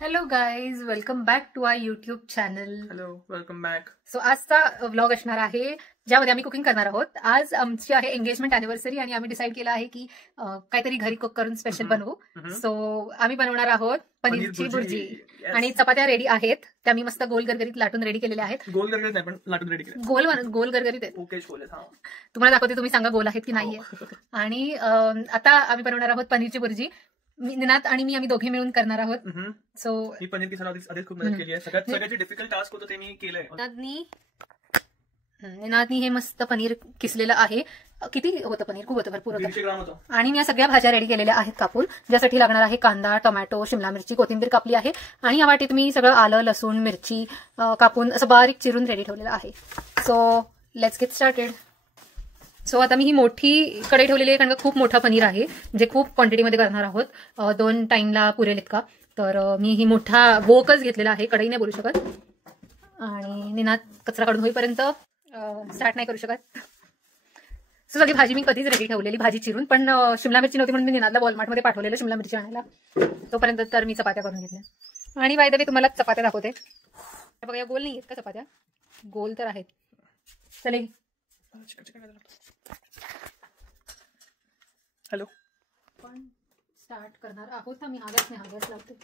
Hello guys, welcome back to our YouTube channel. Hello, welcome back. So आजचा vlog असणार आहे ज्यामध्ये आम्ही कुकिंग करणार आहोत. आज आमची आहे एंगेजमेंट अॅनिव्हर्सरी आणि आम्ही डिसाईड केलं आहे की काहीतरी घरी कुक करून स्पेशल बनवू. सो आम्ही बनवणार आहोत पनीरची भुर्जी आणि चपात्या रेडी आहेत. त्या मी मस्त गोल गरगरीत लाटून रेडी केलेल्या आहेत. गोल गरगरीत नाही पण लाटून रेडी केले. गोल गरगरीत आहेत. ओके, तुम्हाला दाखवते, तुम्ही सांगा गोल आहेत की नाहीये. आणि आता आम्ही बनवणार आहोत पनीरची भुर्जी. निनाद आणि मी आम्ही दोघे मिळून करणार आहोत. सो मी पनीर की आधीच खूप मदत केली आहे. सगळ्यात डिफिकल्ट टास्क होतं ते मी केलंय. निनादनी हे मस्त पनीर किसलेलं आहे. किती होतं पनीर? खूप होतं, भरपूर होतं. 150 ग्राम होतं. आणि मी या सगळ्या भाज्या रेडी केलेल्या आहेत कापून. ज्यासाठी लागणार आहे कांदा, टोमॅटो, शिमला मिरची, कोथिंबीर कापली आहे. आणि या वाटीत मी सगळं आलं, लसूण, मिरची कापून असं बारीक चिरून रेडी ठेवलेलं आहे. So let's get started. So आता मी ही मोठी कढई ठेवलेली आहे कारण का खूप मोठा पनीर आहे, जे खूप क्वांटिटीमध्ये करणार आहोत. 2 टाइमला पुरेल इतका. तर मी ही मोठा वोकच घेतलेला आहे, कढई नाही बोलू शकत. आणि निनाद कचरा काढून होईपर्यंत स्टार्ट नाही करू शकत. सो सगळी भाजी मी कधीच रेडी ठेवलेली, भाजी चिरून. पण शिमला मिरची नव्हती म्हणून मी निनादला वॉलमार्टमध्ये पाठवलेलं शिमला मिरची आणायला. तोपर्यंत तर मी चपात्या करून घेतल्या. आणि बाय द वे तुम्हाला चपात्या दाखवते. बघा, या गोल नाही आहेत का चपात्या? गोल तर आहेत. चले हॅलो, पण स्टार्ट करणार आहोत. मी हागस लावते.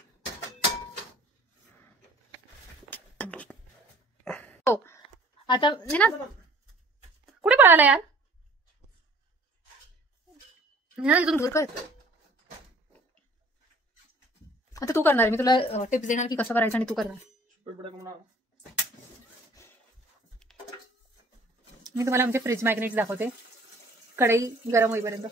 हो, आता निनाद कुठे पळाला यार? निनाद इथून दूर कर. आता तू करणार, मी तुला टिप्स देणार की कसं करायचं आणि तू करणार. मी तुम्हाला आमचे फ्रीज मॅग्नेट दाखवते कढई गरम होईपर्यंत.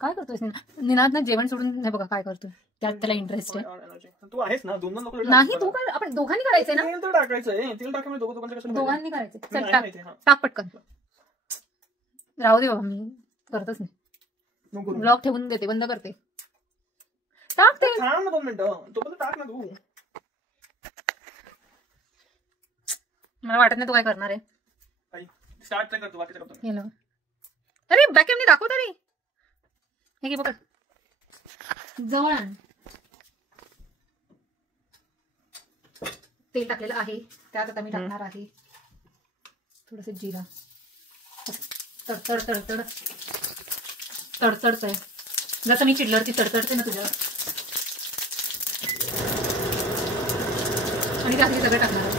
काय करतोय निनाद? ना जेवण सोडून नाही बघा काय करतोय, त्यात त्याला इंटरेस्ट आहे. तू आहेस ना, 2 लोक नाही. तू काय, आपण दोघांनी करायचंय ना. तेल तर टाकायचंय, तेल टाकायचं दोघांनी करायचं. चल टाक पटकन. राहू दे बाबा, मी करतच नाही. ब्लॉग ठेवून देते, बंद करते. टाक ते. थांब ना 2 मिनिटं, तो पण टाक ना तू. मला वाटत नाही तू काय करणार आहे. स्टार्ट करतो, बाकीचं करतो. अरे बॅकअपनी दाखव तरी. हे घे बघ, जवळ आण. तेल टाकलेलं आहे, त्यात आता मी टाकणार आहे थोडस जिरा. तडतड तडतड तडतडतंय. जसं मी चिडल्यावरती तडतडते ना तुझ्यावर. आणि त्यात हे सगळं टाकणार आहे.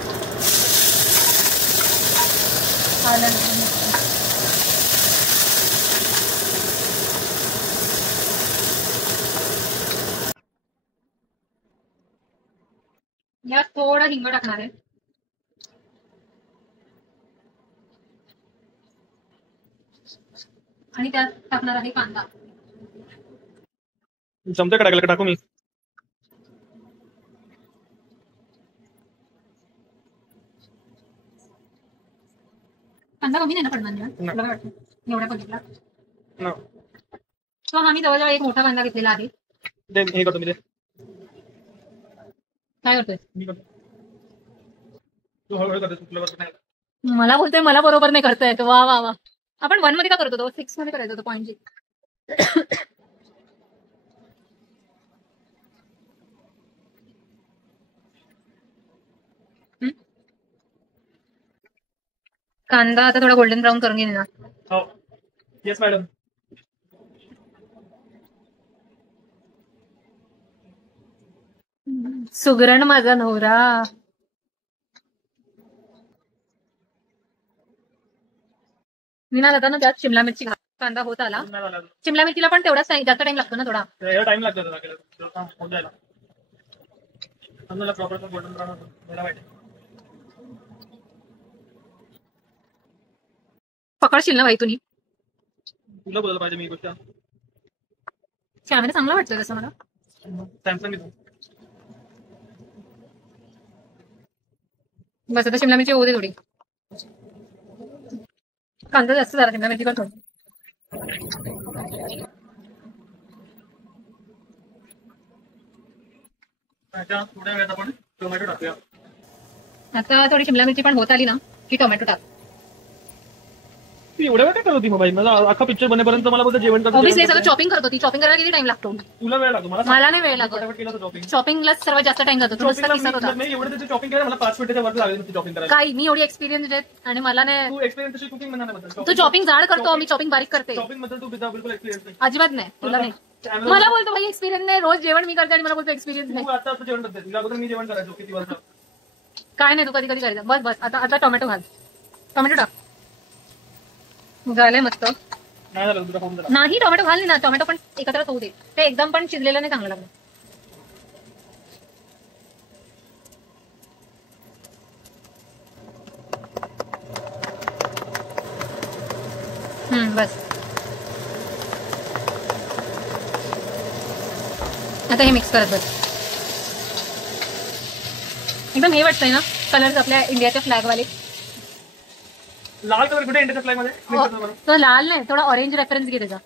यात थोडा हिंग टाकणार आहे. आणि त्यात टाकणार आहे कांदा. जमतंय का टाकायला? टाकू मी? कांदा कमी नाही ना पडणार एवढ्या बघितला. No. तो हा मी जवळजवळ एक मोठा कांदा घेतलेला आहे. हे करतो मी. काय करतोय? तू हळूहळू करते. मला बोलतोय मला बरोबर नाही करतोय. वा वा वा. आपण 1 मध्ये का करत होतो? 6 मध्ये करायचं होतं पॉईंट. कांदा आता थोडा गोल्डन ब्राऊन करून घेईन ना. हो, येस मॅडम. सुगरण माझा नवरा. निनाद आता ना त्यात शिमला मिरची घाल. कांदा होत आला. शिमला मिरचीला पण तेवढाच जास्त टाइम लागतो ना थोडा. टाइम लागतो होऊन जायला. प्रॉपर गोल्डन ब्राऊन मला माहिती. पकडशील ना भाई तुम्ही? तुला बोलायला पाहिजे मी गोष्ट. कॅमेरा चांगला वाटतोय तसं मला. सॅमसंग. बस आता शिमला मिरची होऊ दे थोडी. कांदा जास्त झाला, शिमला मिरची पण थोडी. थोड्या वेळात आपण टोमॅटो टाकूया. आता थोडी शिमला मिरची पण होत आली ना की टोमॅटो टाक. एवढ्या वेळ काय करत होती मग बाई? मला अख्खा पिक्चर बनेपर्यंत मला बोलतो जेवण करतो. ऑब्विसली सगळं चॉपिंग करत होती. चॉपिंग करायला किती टाइम लागतो? तुला वेळ लागतो, मला नाही वेळ लागतो. फटाफट केलं शॉपिंग. शॉपिंगला सर्वात जास्त टाइम जातो. तुला किस्सा होता नाही एवढं त्याचं शॉपिंग करायला मला 5 मिनिटाच्या वर लागली होती शॉपिंग करायला. काही मी एवढी एक्सपिरियन्स आहेत आणि मला नाही. तू एक्सपिरियन्स तशी कुकिंग म्हणणार तू शॉपिंग जाड करतो, मी शॉपिंग बारीक करते. शॉपिंग बद्दल तू बिलकुल एक्सपिरियन्स नाही. अजिबात नाही. तुला नाही. मला बोलतो भाई एक्सपिरियन्स नाही. रोज जेवण मी करते आणि मला बोलतो एक्सपिरियन्स नाही. तू आता जेवण करते, तुला अगोदर मी जेवण करायचो किती वर्ष. काय नाही, तू कधी कधी करायचं. बस बस आता टोमॅटो घाल. टोमॅटो टाक. झालंय मस्त. नाही झालं तुला फोन झाला नाही, टोमॅटो घाल ना. टोमॅटो पण एकत्र होऊ दे. ते एकदम पण शिजलेलं नाही चांगलं लागलं. बस आता हे मिक्स करत बस. एकदम हे वाटतंय ना कलर आपल्या इंडियाच्या फ्लॅग वाले. लाल कलर कुठे इंडियाच्या फ्लॅग मध्ये? तो लाल नाही, थोडा ऑरेंज रेफरन्स घे त्याचा.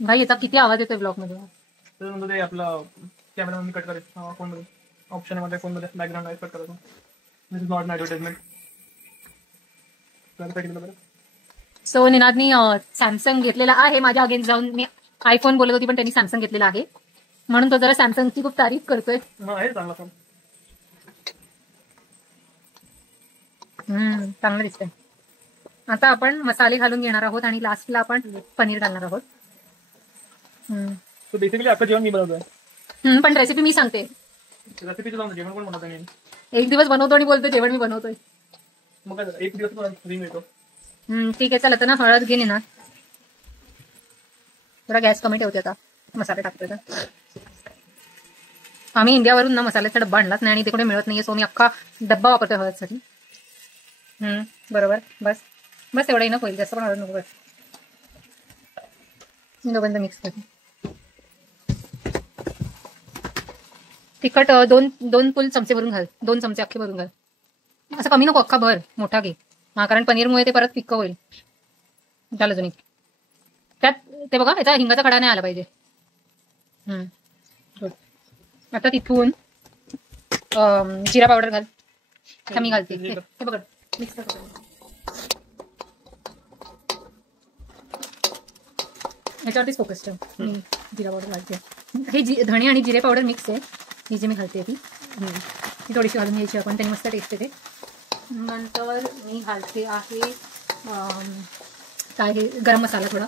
भाई याचा किती आवाज येतोय ब्लॉग मध्ये. ते आपलं कॅमेरा कट करायचं फोन मध्ये, ऑप्शन मध्ये फोन मध्ये बॅकग्राऊंड कट करायचं. This is not an advertisement. So निनादनी सॅमसंग घेतलेला आहे. माझ्या अगेन्स्ट जाऊन मी आयफोन बोलत होती पण त्यांनी सॅमसंग घेतलेला आहे म्हणून तो जरा सॅमसंगची खूप तारीफ करतोय. चांगला फोन. चांगलं दिसतंय. आता आपण मसाले घालून घेणार आहोत आणि लास्टला आपण पनीर घालणार आहोत. बेसिकली आपलं जेवण मी बनवतोय पण रेसिपी मी सांगते. रेसिपीचं जाऊन जेवण पण बनवतो मी. एक दिवस बनवतो आणि बोलतो जेवण मी बनवतोय. मग एक दिवस फ्री मिळतो. ठीक आहे. चला तर ना हळद घेणे ना. थोडा गॅस कमी ठेवते. आता मसाले टाकतोय तर आम्ही इंडियावरून ना मसाल्याचा डब्बा आणलाच नाही आणि ते कुठे मिळत नाहीये. सो मी अख्खा डब्बा वापरतोय हळदसाठी. बरोबर. बस बस एवढं इनफ होईल. जास्त पण हळद नको. बस दोघांचं मिक्स करते. तिखट दोन फुल चमचे भरून घाल. 2 चमचे अख्खे भरून घाल. असं कमी नको, अख्खा भर मोठा घे. कारण पनीरमुळे ते परत फिक्क होईल. झालं जुनी. त्यात ते बघा याचा हिंगाचा खडा नाही आला पाहिजे. आता तिथून जिरा पावडर घाल. मी घालते हे बघ मिक्स कर. याच्यावरतीच फोकस ठेव. मी जिरा पावडर घालते. हे धणे आणि जिरे पावडर मिक्स आहे. ही जी मी घालते ती थोडीशी घालून घ्यायची आपण. त्यांनी मस्त टेस्ट येते. नंतर मी घालते आहे काय हे गरम मसाला थोडा.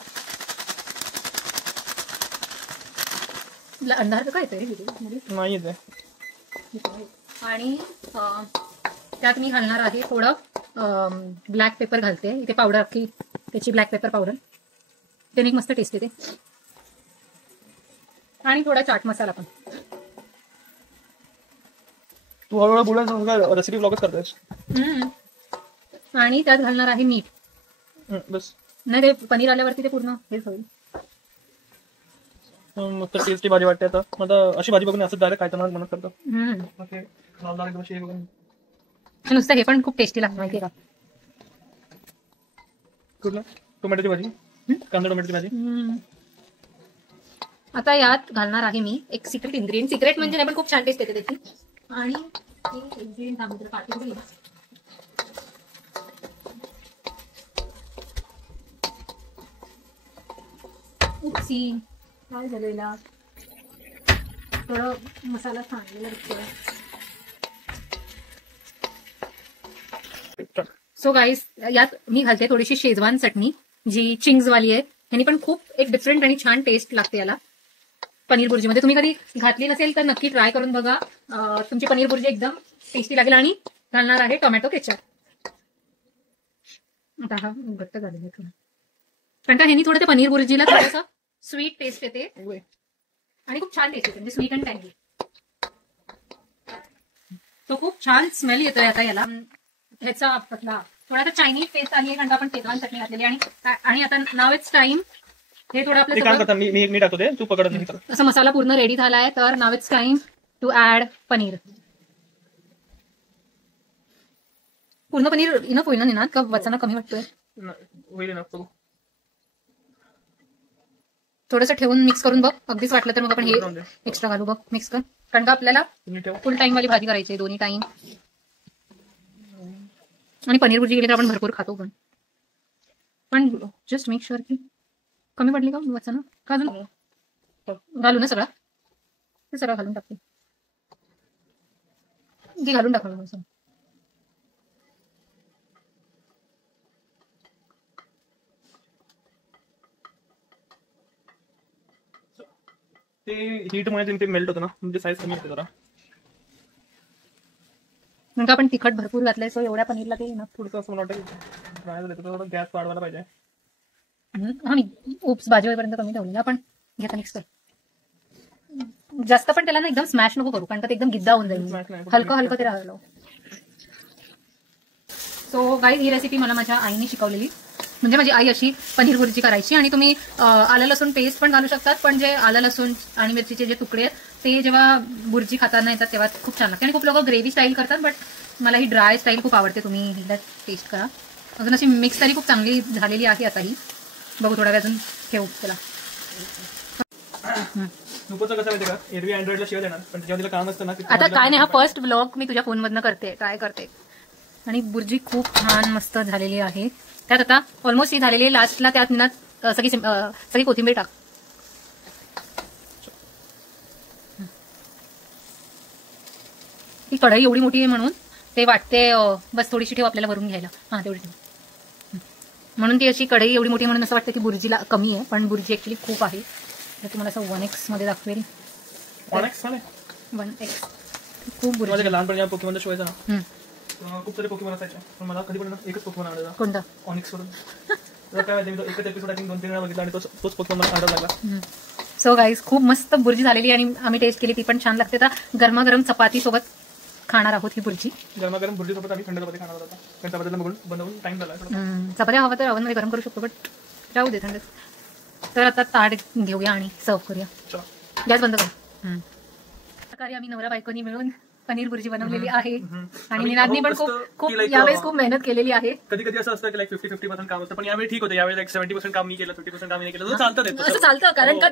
अंधार काय येतोय नाही येते. आणि त्यात मी घालणार आहे थोडं ब्लॅक पेपर घालते. इथे पावडर अख्खी त्याची ब्लॅक पेपर पावडर. त्याने मस्त टेस्ट येते. आणि थोडा चाट मसाला पण. तू हळूहळू बोलायचं रेसिपी ब्लॉगच करतेस. आणि त्यात घालणार आहे मीठ. बस नाही ते पनीर आल्यावरती ते पूर्ण हेच होईल. मस्त टेस्टी भाजी वाटते. आता मला अशी भाजी बघून असं डायरेक्ट खायचं म्हणत करतो. नुसतं हे पण खूप टेस्टी लागतं माहिती का. कुठलं? टोमॅटोची भाजी, कांदा टोमॅटोची भाजी. आता यात घालणार आहे मी एक सिक्रेट इन्ग्रेडियंट. सिक्रेट म्हणजे नाही पण खूप छान टेस्ट येते त्याची. आणि काय झालेला थोडं मसाला सांगलेला दिसतोय. सो गाईस यात मी घालते थोडीशी शेजवान चटणी जी चिंग्स वाली आहे. ह्यानी पण खूप एक डिफरंट आणि छान टेस्ट लागते याला. पनीर बुर्जीमध्ये तुम्ही कधी घातली नसेल तर नक्की ट्राय करून बघा. तुमची पनीर बुर्जी एकदम टेस्टी लागेल. आणि घालणार आहे टोमॅटो केचप. आता हा घट्ट झालेला आहे थोडं कारण का ह्यानी थोडं ते पनीर बुर्जीला थोडंसं स्वीट टेस्ट येते आणि खूप छान टेस्ट येते. म्हणजे स्वीट अँड टँगी. तो खूप छान स्मेल येतोय आता याला. ह्याचा आपला थोडा चायनीज टेस्ट आली आहे कारण आपण शेजवान चटणी घातलेली. आणि आता नाव इट्स टाइम. हे थोडं आपलं मी टाकतो ते तू पकडत. असं मसाला पूर्ण रेडी झालाय तर नाव it's time to add paneer. पूर्ण पनीर इनफ होईल ना निनाद का वचना कमी वाटतोय? होईल ना. थोडंसं ठेवून मिक्स करून बघ. अगदीच वाटलं तर मग आपण हे एक्स्ट्रा घालू. बघ मिक्स कर कारण का आपल्याला फुल टाइम वाली भाजी करायची आहे. दोन्ही टाइम. आणि पनीर भुर्जी गेली तर आपण भरपूर खातो पण. पण जस्ट मेक शुअर की कमी पडली का वाचना का अजून घालू ना सगळा ते सगळं घालून टाकते की घालून टाकलं असं. ते हीट मध्ये ते मेल्ट होतं ना, म्हणजे साईज कमी होते जरा. म्हणजे आपण तिखट भरपूर घातलंय सो एवढ्या पनीरला ते ना थोडंसं असं मला वाटतं ड्राय झालं तर थोडं गॅस वाढवायला पाहिजे. हा मी उप्स भाजी होईपर्यंत कमी ठेवली ना. पण घेता मिक्स कर. जास्त पण त्याला ना एकदम स्मॅश नको करू कारण का ते एकदम गिद्दा होऊन जाईल. Smash नाही, हलकं हलकं ते राहिलं. सो गाईज ही रेसिपी मला माझ्या आईने शिकवलेली. म्हणजे माझी आई अशी पनीर भुर्जी करायची. आणि तुम्ही आलं लसूण पेस्ट पण घालू शकतात. पण जे आलं लसूण आणि मिरचीचे जे तुकडे आहेत ते जेव्हा भुर्जी खाताना येतात तेव्हा खूप छान लागते. आणि खूप लोक ग्रेव्ही स्टाईल करतात बट मला ही ड्राय स्टाईल खूप आवडते. तुम्ही हिला टेस्ट करा. अजून अशी मिक्स तरी खूप चांगली झालेली आहे आता ही. बघू थोडा वेळ अजून ठेवू त्याला. नुकोचं कसं माहिती का, एरवी अँड्रॉइडला शिवाय देणार पण त्याच्यावर तिला काम असतं ना. आता काय नाही, हा फर्स्ट व्लॉग मी तुझ्या फोनमधनं करते, ट्राय करते. आणि भुर्जी खूप छान मस्त झालेली आहे. त्यात आता ऑलमोस्ट ही झालेली आहे. लास्टला त्यात ना सगळी कोथिंबीर टाक. ही कढई एवढी मोठी आहे म्हणून ते वाटते बस थोडीशी ठेव आपल्याला वरून घ्यायला. हा तेवढी ठेव. म्हणून ती अशी कढई एवढी मोठी म्हणून असं वाटतं की भुर्जीला कमी आहे पण भुर्जी ऍक्च्युली खूप आहे. तर तुम्हाला असं 1x मध्ये दाखवेल. 1x 1x खूप भुर्जी. लहानपणी पोकेमॉन शो व्हायचा ना, खूप सारे पोकेमॉन असायचे पण मला कधी पण एकच पोकेमॉन आवडायचा. कोणता? ऑनिक्स वरून. काय माहिती मी एकच एपिसोड 2-3 वेळा बघितला आणि तोच पोकेमॉन मला आवडायला लागला. सो गाईज खूप मस्त भुर्जी झालेली आणि आम्ही टेस्ट केली ती पण छान लागते. तर गरमागरम चपाती सोबत खाणार आहोत ही भुर्जी. गरमागरम भुर्जी सोबत आम्ही थंड चपाती खाणार होता. पण चपातीला बनवून टाइम झाला. चपात्या हवा तर ओव्हनमध्ये गरम करू शकतो बट राहू दे थंड. तर आता ताट घेऊया आणि सर्व करूया. गॅस बंद करू. प्रकारे आम्ही नवरा बायकोनी मिळून पनीर भुर्जी बनवलेली आहे. आणि निनादनी पण खूप यावेळेस खूप मेहनत केलेली आहे. कधी कधी असं असतं की 50-50% काम असतं पण यावेळी ठीक होतं. यावेळी 70% काम मी केलं, 30% काम मी केलं. चालतं असं चालतं कारण का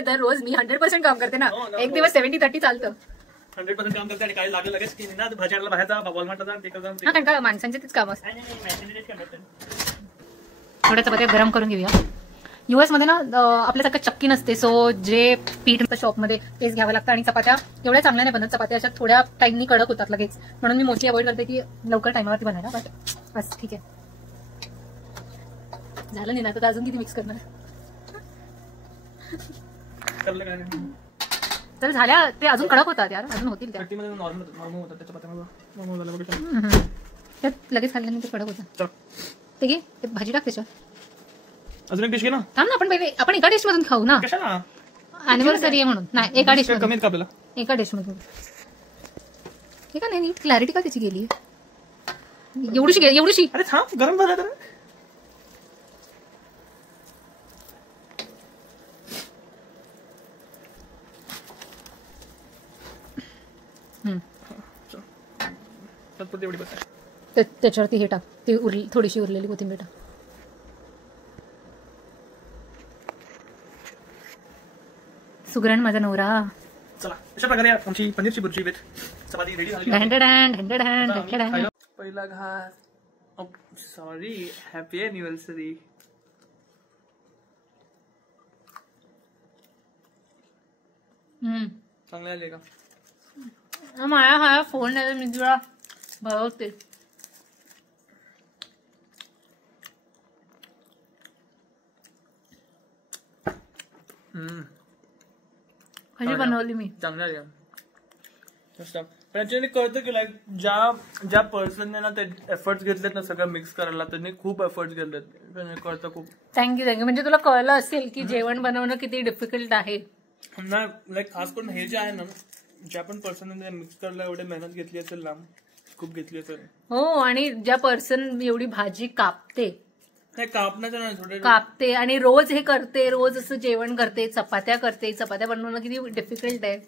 दररोज मी 100% काम करते ना. एक दिवस 70-30 चालतं. 100% काम करते आणि काय लागलं लगेच की ना भाजी आणायला बाहेर जा, वॉलमार्टला जा, ते कर जा. हा कारण का माणसांचे तेच काम असतं. थोड्या चपात्या गरम करून घेऊया. US मध्ये ना आपल्यासारखं चक्की नसते. सो जे पीठ शॉपमध्ये तेच घ्यावं लागतं. आणि चपात्या एवढ्या चांगल्या नाही बनत. चपात्या अशा थोड्या टाइमनी कडक होतात लगेच. म्हणून मी मोस्टली अवॉइड करते की लवकर टाइमावरती बनायला. बट बस ठीक आहे. झालं नाही ना आता अजून किती मिक्स करणार. तर झाल्या ते अजून कडक होतात यार. अजून होतील त्या. त्यात लगेच खाल्ल्यानंतर कडक होतं. ते घे ते भाजी टाक त्याच्यावर. अजून एक डिश घे ना. थांब ना आपण पहिले आपण एका डिश मधून खाऊ ना. कशाला? अॅनिव्हर्सरी आहे म्हणून. नाही एका डिश कमीत का आपल्याला एका डिश मधून. ठीक आहे. नाही क्लॅरिटी का त्याची गेली एवढीशी. अरे थांब गरम झाला तर. त्याच्यावरती हे टाक. ती थोडीशी उरलेली कोथिंबीर टाक. सुगरण माझा नवरा. चला अशा प्रकारे आमची पनीरची भुर्जी विथ चपाती रेडी झाली. पहिला घास. Sorry, happy anniversary. चांगले आले का? माया हा फोन आहे मी तुला भरवते. कशी बनवली मी. चांगला आहे. पण ऍक्च्युअली कळतं की लाईक ज्या पर्सनने ना ते एफर्ट्स घेतलेत ना सगळं मिक्स करायला त्यांनी खूप एफर्ट्स घेतलेत. कळतं खूप. थँक्यू. म्हणजे तुला कळलं असेल की जेवण बनवणं किती डिफिकल्ट आहे. नाही लाईक खास करून हे जे आहे ना ज्या पण पर्सनने मिक्स करायला एवढी मेहनत घेतली असेल ना खूप घेतली असेल. हो. आणि ज्या पर्सन एवढी भाजी कापते थोडे कापते आणि रोज हे करते. रोज असं जेवण करते. चपात्या बनवणं किती डिफिकल्ट आहे.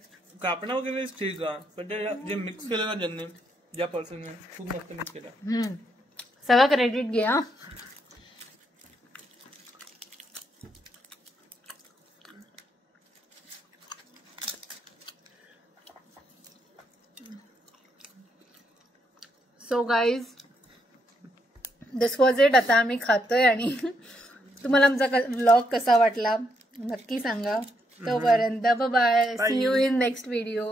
कापणं वगैरे ठीक आहे पण ते जे मिक्स केलं ना ज्यांनी ज्या पर्सनने खूप मस्त मिक्स केलं. सगळं क्रेडिट घ्या. So guys this was it. आता आम्ही खातोय आणि तुम्हाला आमचा व्लॉग कसा वाटला नक्की सांगा. तोपर्यंत bye. See you in next video.